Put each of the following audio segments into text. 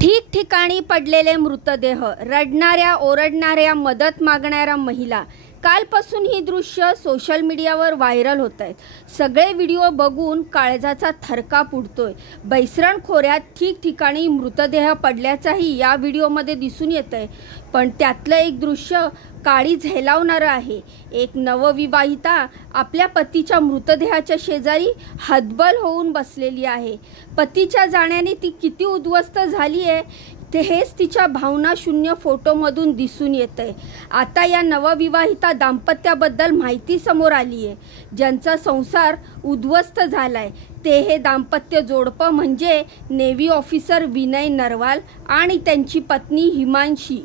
ठिकठिकाणी पडलेले मृतदेह, रडणाऱ्या ओरडणाऱ्या मदत मागणाऱ्या महिला. कालपासून ही दृश्य सोशल मीडियावर व्हायरल होत आहेत. सगळे व्हिडिओ बघून काळजाचा थरकाप उडतोय. बैसरण खोऱ्यात ठिकठिकाणी मृतदेह पडल्याचाही या व्हिडिओमध्ये दिसून येतंय. पण त्यातलं एक दृश्य काळीज हेलावणारं आहे. एक नवविवाहिता आपल्या पतीच्या मृतदेहाच्या शेजारी हतबल होऊन बसलेली आहे. पतीच्या जाण्याने ती किती उद्ध्वस्त झाली आहे ते हेच तिच्या भावनाशून्य फोटोमधून दिसून येतंय. आता या नवविवाहिता दाम्पत्याबद्दल माहिती समोर आली आहे. ज्यांचा संसार उद्ध्वस्त झालाय ते हे दाम्पत्य जोडपं म्हणजे नेव्ही ऑफिसर विनय नरवाल आणि त्यांची पत्नी हिमांशी.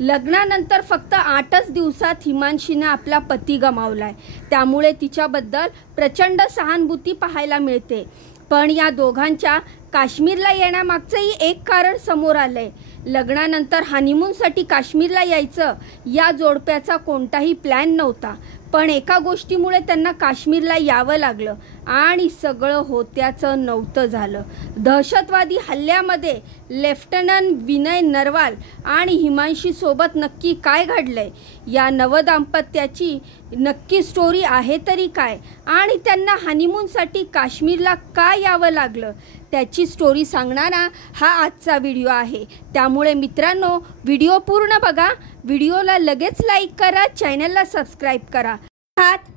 लग्नानंतर फक्त 8च दिवसात हिमांशीने आपला पती गमावलाय. त्यामुळे तिच्याबद्दल प्रचंड सहानुभूती पाहायला मिळते. पण या दोघांच्या काश्मीरला येण्यामागचंही एक कारण समोर आलंय. लग्नानंतर हनीमूनसाठी काश्मीरला यायचं या जोडप्याचा कोणताही प्लॅन नव्हता. पण एका गोष्टीमुळे त्यांना काश्मीरला यावं लागलं आणि सगळं होत्याचं नव्हतं झालं. दहशतवादी हल्ल्यामध्ये लेफ्टनंट विनय नरवाल आणि हिमांशी सोबत नक्की काय घडलंय, या नवदाम्पत्याची नक्की स्टोरी आहे तरी काय, आणि त्यांना हनीमूनसाठी काश्मीरला का यावं लागलं त्याची स्टोरी सांगणारा हा आजचा व्हिडिओ आहे. त्यामुळे मित्रांनो, व्हिडिओ पूर्ण बघा. व्हिडिओला लगेच लाईक करा, चॅनलला सबस्क्राईब करा.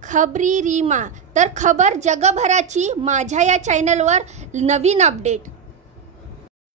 खबरी रीमा, तर खबर जगभराची माझ्या या चॅनलवर नवीन अपडेट.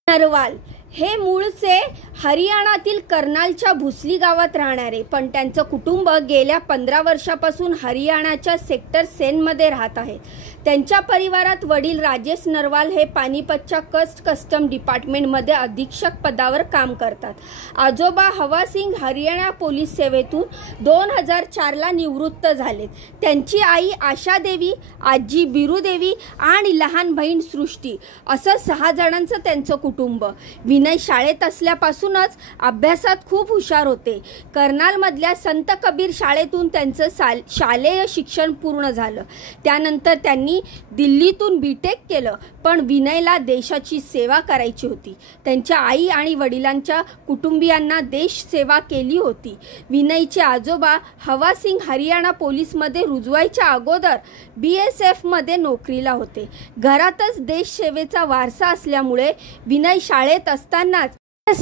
नरवाल हे मूळचे हरियाणातील कर्नालच्या भुसली गावात राहणारे, पण त्यांचं कुटुंब गेल्या 15 वर्षापासून हरियाणाच्या सेक्टर 7 मध्ये राहत आहेत. त्यांच्या परिवारात वडील राजेश नरवाल हे पानिपतच्या कस्टम डिपार्टमेंटमध्ये अधीक्षक पदावर काम करतात. आजोबा हवासिंग हरियाणा पोलीस सेवेतून 2004ला निवृत्त झालेत. त्यांची आई आशा देवी, आजी बिरू देवी आणि लहान बहीण सृष्टी असं 6 जणांचं त्यांचं कुटुंब. विनय शाळेत असल्यापासूनच अभ्यासात खूप हुशार होते. कर्नालमधल्या संत कबीर शाळेतून त्यांचं शालेय शिक्षण पूर्ण झालं. त्यानंतर त्यांनी दिल्लीतून बीटेक केलं. पण विनयला देशाची सेवा करायची होती. त्यांच्या आई आणि वडिलांच्या कुटुंबियांना देश सेवा केली होती. विनयचे आजोबा हवासिंग हरियाणा पोलीसमध्ये रुजवायच्या अगोदर BSF मध्ये नोकरीला होते. घरातच देश सेवेचा वारसा असल्यामुळे विनय शाळेत असतानाच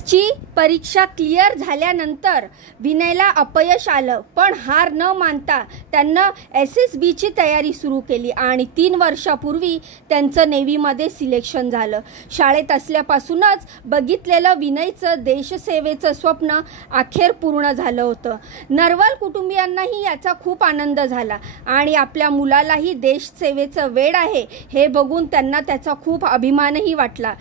ची परीक्षा क्लिअर झाल्यानंतर विनयला अपयश आलं. पण हार न मानता त्यांना SSBची तयारी सुरू केली आणि 3 वर्षापूर्वी त्यांचं नेव्हीमध्ये सिलेक्शन झालं. शाळेत असल्यापासूनच बघितलेलं विनयचं देशसेवेचं स्वप्न अखेर पूर्ण झालं होतं. नरवाल कुटुंबियांनाही याचा खूप आनंद झाला आणि आपल्या मुलालाही देशसेवेचं वेड आहे हे बघून त्यांना त्याचा खूप अभिमानही वाटला.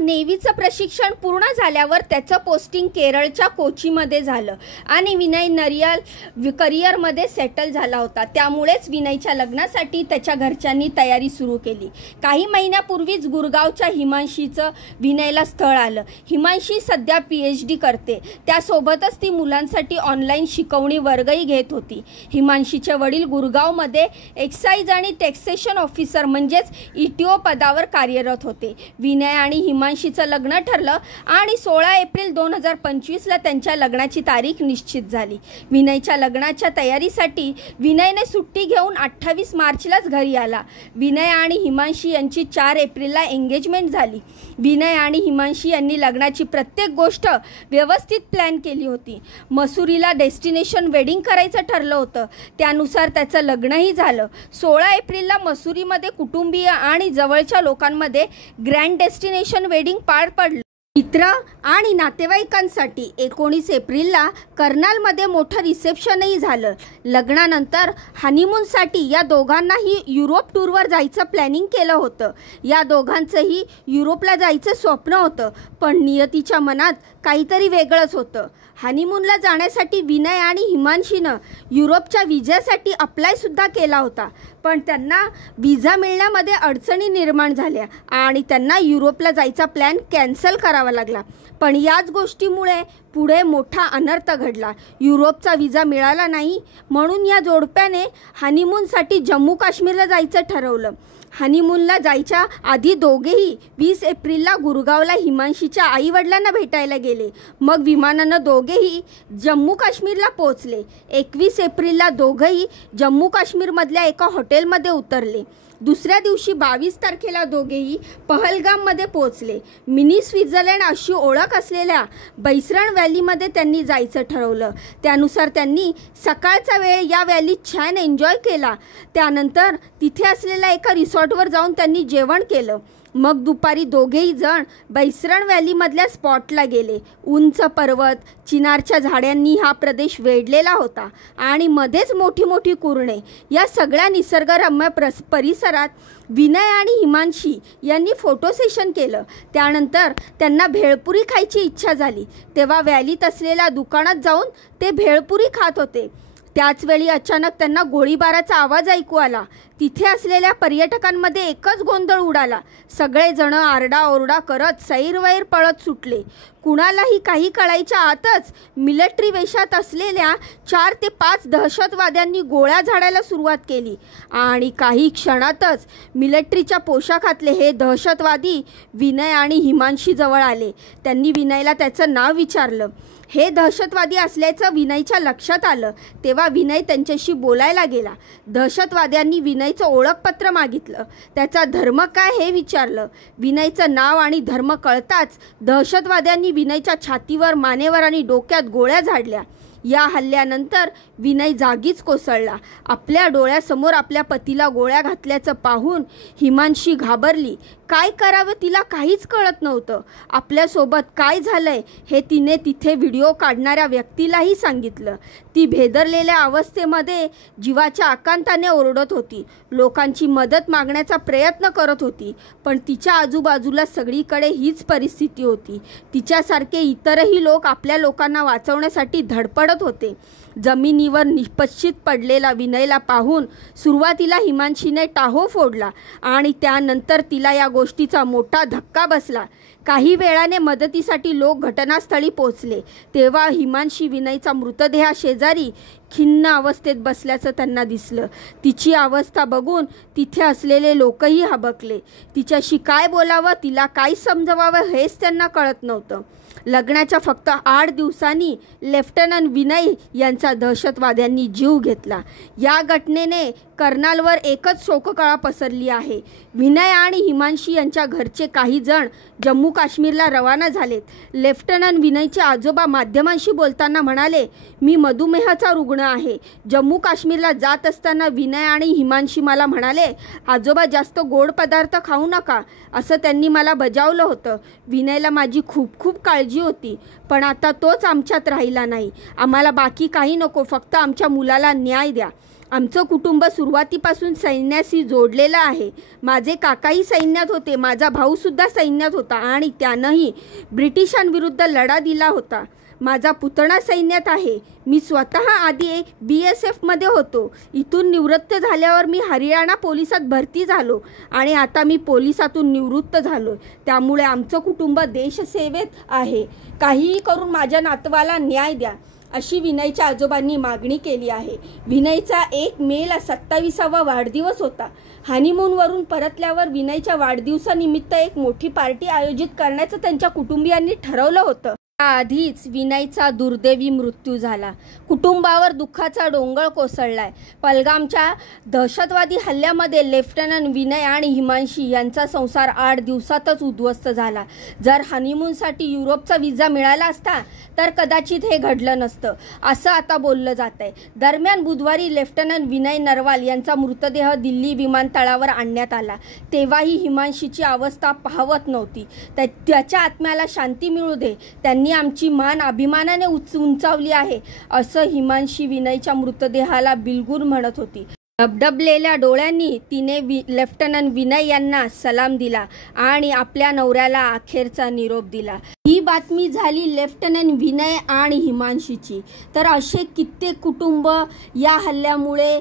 नेव्हीचं प्रशिक्षण पूर्ण झाल्यावर त्याचं पोस्टिंग केरळच्या कोचीमध्ये झालं आणि विनय नरियाल करिअरमध्ये सेटल झाला होता. त्यामुळेच विनयच्या लग्नासाठी त्याच्या घरच्यांनी तयारी सुरू केली. काही महिन्यापूर्वीच गुरगावच्या हिमांशीचं विनयला स्थळ आलं. हिमांशी सध्या PhD करते. त्यासोबतच ती मुलांसाठी ऑनलाईन शिकवणी वर्गही घेत होती. हिमांशीचे वडील गुरगावमध्ये एक्साईज आणि टॅक्सेशन ऑफिसर म्हणजेच ETO पदावर कार्यरत होते. विनय आणि हिमांशीचं लग्न ठरलं आणि 16 एप्रिल 2025ला त्यांच्या लग्नाची तारीख निश्चित झाली. विनयच्या लग्नाच्या तयारीसाठी विनयने सुट्टी घेऊन 28 मार्चलाच घरी आला. विनय आणि हिमांशी यांची 4 एप्रिलला एंगेजमेंट झाली. विनय आणि हिमांशी यांनी लग्नाची प्रत्येक गोष्ट व्यवस्थित प्लॅन केली होती. मसुरीला डेस्टिनेशन वेडिंग करायचं ठरलं होतं. त्यानुसार त्याचं लग्नही झालं. 16 एप्रिलला मसुरीमध्ये कुटुंबीय आणि जवळच्या लोकांमध्ये ग्रँड डेस्टिनेशन वेडिंग पार पडलं. मित्र आणि नातेवाईकांसाठी 19 एप्रिलला कर्नालमध्ये मोठं रिसेप्शनही झालं. लग्नानंतर हनीमूनसाठी या दोघांनाही युरोप टूरवर जायचं प्लॅनिंग केलं होतं. या दोघांचंही युरोपला जायचं स्वप्न होतं. पण नियतीच्या मनात काहीतरी वेगळंच होतं. हनीमूनला जाण्यासाठी विनय आणि हिमांशीनं युरोपच्या विजासाठी अप्लायसुद्धा केला होता. पण त्यांना विजा मिळण्यामध्ये अडचणी निर्माण झाल्या आणि त्यांना युरोपला जायचा प्लॅन कॅन्सल करावा लागला. पण याच गोष्टीमुळे पुढे मोठा अनर्थ घडला. युरोपचा विजा मिळाला नाही म्हणून या जोडप्याने हनीमूनसाठी जम्मू काश्मीरला जायचं ठरवलं. हनीमूनला जायच्या आधी दोघेही 20 एप्रिलला गुरगावला हिमांशीच्या आईवडिलांना भेटायला गेले. मग विमानानं दोघेही जम्मू काश्मीरला पोहोचले. 21 एप्रिलला दोघंही जम्मू काश्मीरमधल्या एका हॉटेलमध्ये उतरले. दुसऱ्या दिवशी 22 तारखेला दोघेही पहलगाममध्ये पोहोचले. मिनी स्वित्झर्लंड अशी ओळख असलेल्या बैसरण व्हॅलीमध्ये त्यांनी जायचं ठरवलं. त्यानुसार त्यांनी सकाळचा वेळ या व्हॅलीत छान एन्जॉय केला. त्यानंतर तिथे असलेल्या एका रिसॉर्टवर जाऊन त्यांनी जेवण केलं. मग दुपारी दोघेही जण बैसरण व्हॅलीमधल्या स्पॉटला गेले. उंच पर्वत, चिनारच्या झाडांनी हा प्रदेश वेढलेला होता आणि मध्येच मोठी मोठी कुरणे. या सगळ्या निसर्गरम्य परिसरात विनय आणि हिमांशी यांनी फोटो सेशन केलं. त्यानंतर त्यांना भेळपुरी खायची इच्छा झाली. तेव्हा व्हॅलीत असलेल्या दुकानात जाऊन ते भेळपुरी खात होते. त्याचवेळी अचानक त्यांना गोळीबाराचा आवाज ऐकू आला. तिथे असलेल्या पर्यटकांमध्ये एकच गोंधळ उडाला. सगळेजण आरडाओरडा करत सैरवैर पळत सुटले. कुणालाही काही कळायच्या आतच मिलिटरी वेशात असलेल्या 4 ते 5 दहशतवाद्यांनी गोळ्या झाडायला सुरुवात केली आणि काही क्षणातच मिलिटरीच्या पोशाखातले हे दहशतवादी विनय आणि हिमांशी जवळ आले. त्यांनी विनयला त्याचं नाव विचारलं. हे दहशतवादी असल्याचं विनयच्या लक्षात आलं. तेव्हा विनय त्यांच्याशी बोलायला गेला. दहशतवाद्यांनी विनयचं ओळखपत्र मागितलं. त्याचा धर्म काय हे विचारलं. विनयचं नाव आणि धर्म कळताच दहशतवाद्यांनी विनयच्या छातीवर, मानेवर आणि डोक्यात गोळ्या झाडल्या. या हल्ल्यानंतर विनय जागीच कोसळला. आपल्या डोळ्यासमोर आपल्या पतीला गोळ्या घातल्याचं पाहून हिमांशी घाबरली. काय करावं तिला काहीच कळत नव्हतं. आपल्यासोबत काय झालंय हे तिने तिथे व्हिडिओ काढणाऱ्या व्यक्तीलाही सांगितलं. ती भेदरलेल्या अवस्थेमध्ये जीवाच्या आकांताने ओरडत होती. लोकांची मदत मागण्याचा प्रयत्न करत होती. पण तिच्या आजूबाजूला सगळीकडे हीच परिस्थिती होती. तिच्यासारखे इतरही लोक आपल्या लोकांना वाचवण्यासाठी धडपडत होते. जमिनीवर निपश्चित पडलेला विनयला पाहून सुरुवातीला हिमांशीने टाहो फोडला आणि त्यानंतर तिला या गोष्टीचा मोठा धक्का बसला. काही वेळाने मदतीसाठी लोक घटनास्थळी पोहोचले. तेव्हा हिमांशी विनयचा मृतदेहाशेजारी खिन्न अवस्थेत बसल्याचं त्यांना दिसलं. तिची अवस्था बघून तिथे असलेले लोकही हबकले. तिच्याशी काय बोलावं, तिला काय समजवावं हेच त्यांना कळत नव्हतं. लग्नाच्या फक्त 8 दिवसांनी लेफ्टनंट विनय यांचा दहशतवाद्यांनी जीव घेतला. या घटनेने कर्नालवर एकच शोककळा पसरली आहे. विनय आणि हिमांशी यांच्या घरचे काही जण जम्मू काश्मीरला रवाना झालेत. लेफ्टनंट विनयचे आजोबा माध्यमांशी बोलताना म्हणाले, मी मधुमेहाचा रुग्ण आहे. जम्मू काश्मीरला जात असताना विनय आणि हिमांशी मला म्हणाले, आजोबा जास्त गोड पदार्थ खाऊ नका, असं त्यांनी मला बजावलं होतं. विनयला माझी खूप खूप काळजी होती, पण आता तोच आमच्यात राहिला नाही. आम्हाला बाकी काही नको, फक्त आमच्या मुलाला न्याय द्या. आमचं कुटुंब सुरुवातीपासून सैन्याशी जोडलेलं आहे. माझे काकाही सैन्यात होते, माझा भाऊसुद्धा सैन्यात होता आणि त्यानंही ब्रिटिशांविरुद्ध लढा दिला होता. माझा पुतणा सैन्यात आहे. मी स्वतः आधी BSFमध्ये होतो. इथून निवृत्त झाल्यावर मी हरियाणा पोलिसात भरती झालो आणि आता मी पोलिसातून निवृत्त झालो. त्यामुळे आमचं कुटुंब देशसेवेत आहे. काहीही करून माझ्या नातवाला न्याय द्या, अशी विनयच्या आजोबांनी मागणी केली आहे. विनयचा 1 मेला 27वा वाढदिवस होता. हनीमूनवरून परतल्यावर विनयच्या वाढदिवसानिमित्त एक मोठी पार्टी आयोजित करण्याचं त्यांच्या कुटुंबियांनी ठरवलं होतं. आधीच विनयचा दुर्दैवी मृत्यू झाला. कुटुंबावर दुःखाचा डोंगर कोसळलाय. पहलगामच्या दहशतवादी हल्ल्यामध्ये लेफ्टनंट विनय आणि हिमांशी यांचा संसार 8 दिवसातच उद्ध्वस्त झाला. जर हनीमूनसाठी युरोपचा व्हिसा मिळाला असता तर कदाचित हे घडलं नसतं, असं आता बोललं जात आहे. दरम्यान बुधवारी लेफ्टनंट विनय नरवाल यांचा मृतदेह दिल्ली विमानतळावर आणण्यात आला. तेव्हाही हिमांशीची अवस्था पाहवत नव्हती. त्याच्या आत्म्याला शांती मिळू दे, त्यांनी आमची मान अभिमानाने उंचावली आहे, असं हिमांशी विनयच्या मृतदेहाला बिलगून म्हणत होती. डबडबलेल्या डोळ्यांनी तिने लेफ्टनंट विनय यांना सलाम दिला आणि आपल्या नवऱ्याला अखेरचा निरोप दिला. ही बातमी झाली लेफ्टनंट विनय आणि हिमांशीची. तर असे कित्येक कुटुंब या हल्ल्यामुळे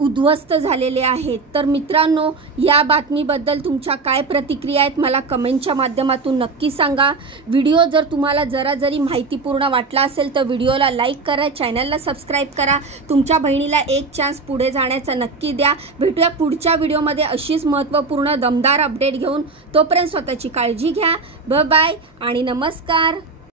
उद्ध्वस्त झालेले आहेत. तर मित्रांनो, या बातमीबद्दल तुमच्या काय प्रतिक्रिया आहेत मला कमेंटच्या माध्यमातून नक्की सांगा. व्हिडिओ जर तुम्हाला जरा जरी माहितीपूर्ण वाटला असेल तर व्हिडिओला लाईक करा, चॅनलला सबस्क्राईब करा. तुमच्या बहिणीला एक चान्स पुढे जाण्याचा नक्की द्या. भेटूया पुढच्या व्हिडिओमध्ये अशीच महत्त्वपूर्ण दमदार अपडेट घेऊन. तोपर्यंत स्वतःची काळजी घ्या. बाय आणि नमस्कार.